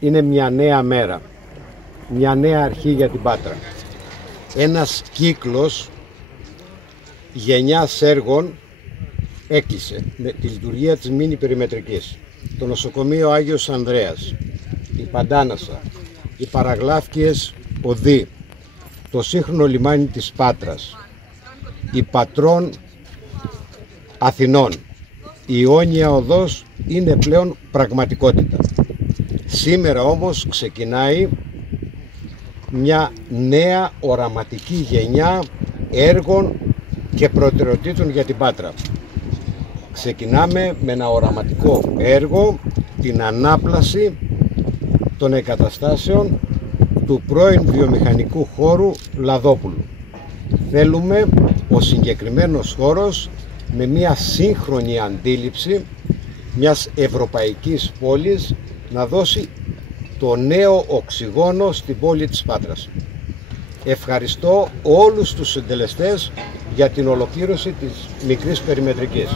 Είναι μια νέα μέρα, μια νέα αρχή για την Πάτρα. Ένας κύκλος γενιάς έργων έκλεισε με τη λειτουργία της μίνι περιμετρικής. Το νοσοκομείο Άγιος Ανδρέας, η Παντάνασα, οι παραγλάφκιες οδοί, το σύγχρονο λιμάνι της Πάτρας, η Πατρών Αθηνών, η Ιόνια οδός είναι πλέον πραγματικότητα. Σήμερα όμως ξεκινάει μια νέα οραματική γενιά έργων και προτεραιοτήτων για την Πάτρα. Ξεκινάμε με ένα οραματικό έργο, την ανάπλαση των εγκαταστάσεων του πρώην βιομηχανικού χώρου Λαδόπουλου. Θέλουμε ο συγκεκριμένος χώρος με μια σύγχρονη αντίληψη μιας ευρωπαϊκής πόλης να δώσει το νέο οξυγόνο στην πόλη της Πάτρας. Ευχαριστώ όλους τους συντελεστές για την ολοκλήρωση της μικρής περιμετρικής.